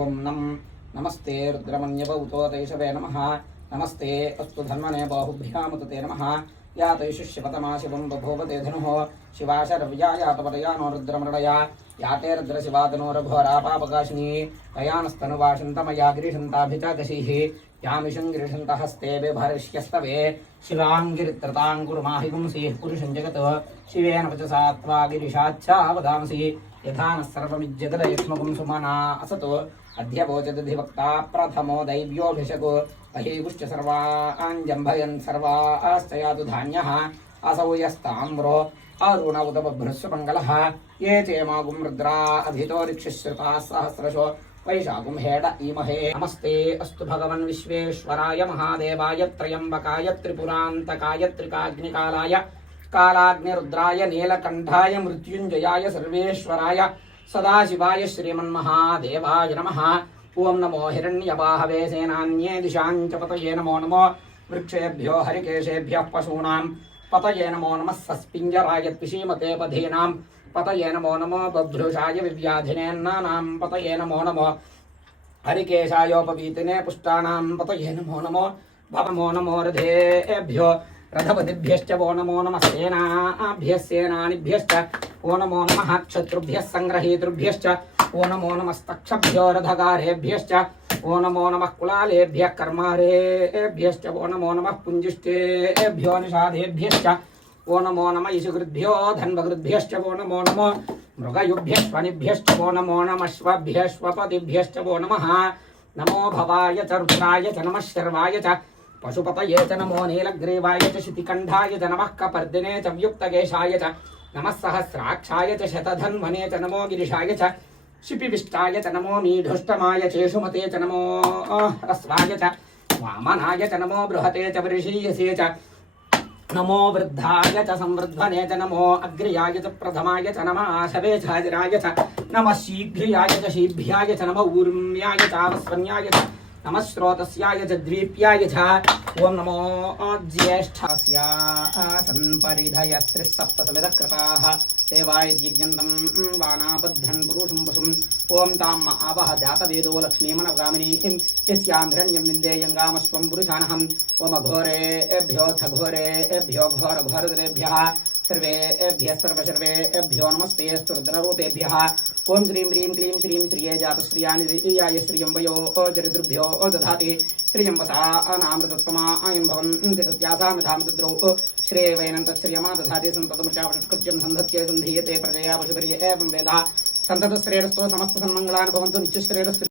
ఓం నమస్తే రుద్రమన్యభూతో తైషవే నమః నమస్తే అస్తు ధన్మనే బాహుభ్యాముతే నమః या तैषुष्यपतमा शिवं बभूवते धनुः शिवाशरव्या यातपदयानो रुद्रमृडया याते रुद्रशिवातनोरघोरापापकाशिनी तयानस्तनुवाशन्तमया गिरिशन्ताभिचाकशीः यामिषं गिरिशन्तहस्ते बिभर्ष्यस्तवे शिवां गिरित्रतां कुरुमाहि पुंसीः पुरुषं जगत् शिवेन वचसा त्वा गिरिशाच्छा वदांसि यथा नः सर्वमिज्जगदयस्मगुं सुमना असतो अद्य वोचदधिवक्ता प्रथमो दैव्योऽभिषको अहीगुश्च सर्वाञ्जम्भयन् सर्वाश्चयातु धान्यः असौ यस्ताम्रो अरुण उत बभ्रस्वमङ्गलः ये चेमागुं रुद्रा अभितो ऋक्षश्रुताः सहस्रशो वैशाखुं हेड इमहे नमस्ते अस्तु भगवन् विश्वेश्वराय महादेवाय त्र्यम्बकाय त्रिपुरान्तकाय त्रिकाग्निकालाय कालाग्निरुद्राय नीलकण्ठाय मृत्युञ्जयाय सर्वेश्वराय सदाशिवाय श्रीमन्महादेवाय नमः ओं नमो हिरण्यवाहवे सेनान्ये दिशां च पतये नमो नमो वृक्षेभ्यो हरिकेशेभ्यः पशूनां पतये नमो नमः सस्पिञ्जराय त्विषीमते पधीनां पतये नमो नमो बभ्रुषाय विव्याधिनेन्नानां पतये नमो नमो हरिकेशायोपवीतिने पुष्टानां पतये नमो नमो भवमो नमो रथेभ्यो रथपतिभ्यश्च वो नमो नमः सेनाभ्यः सेनानिभ्यश्च वो नमो नमः क्षत्रुभ्यः संग्रहीतृभ्यश्च वो नमो नमस्तक्षभ्यो रथगारेभ्यश्च वो नमो नमः कुलालेभ्यः कर्मारेभ्यश्च वो नमो नमः पुञ्जिष्टेभ्यो निषादेभ्यश्च वो नमो नमः ईशुकृद्भ्यो धन्वकृद्भ्यश्च वो नमो नमो मृगयुभ्यश्वनिभ्यश्च वो नमो नमः श्वभ्यश्वपतिभ्यश्च वो नमः नमो भवाय च रुद्राय च नमः शर्वाय च पशुपतये च नमो नीलग्रीवाय च शितिकण्ठाय च नमः कपर्दिने च व्युक्तकेशाय च नमः सहस्राक्षाय च शतधन्वने च नमो गिरिशाय च शिपिविष्टाय च नमो मीढुष्टमाय चेषुमते च नमो रस्वाय च वामनाय च नमो बृहते च वृषीयसे च नमो वृद्धाय च संवृद्धने च नमो अग्र्याय च प्रथमाय च नमः आशवे च हाजिराय च नमः शीघ्र्याय च शीभ्याय च नमो ऊर्म्याय च आवस्वन्याय च नमः श्रोतस्याय च द्वीप्याय च ओं नमो ज्येष्ठास्य संपरिधयस्त्रिसप्तसमिदः कृताः देवाय यज्ञन्तं वानाबद्धन् पुरुषं पशुम् ओं ताम् आवह जातवेदो लक्ष्मीमनगामिनीं यस्यां हिरण्यं विन्देयङ्गामश्वं पुरुषानहम् ओम घोरेभ्योऽथ घोरेभ्यो घोरघोरतरेभ्यः सर्वेभ्यः सर्वशर्वेभ्यो नमस्ते स्तुरुद्ररूपेभ्यः ओं श्रीं ह्रीं क्लीं श्रीं श्रिये जातश्रियाय श्रियं वयो जरिद्रुभ्यो दधाति श्रियंवसा अनामृतत्वमायं भवन्ति सत्यासामिधामृतद्रौ श्रेवैनन्तश्रियमा दधाति सन्ततमुचावृत्कृत्यं सन्धत्ये सन्धीयते प्रजया पशुतर्ये एवं वेदा सन्ततश्रेयस्तु समस्तसन्मङ्गलानि भवन्तु नित्यश्रेयस्तु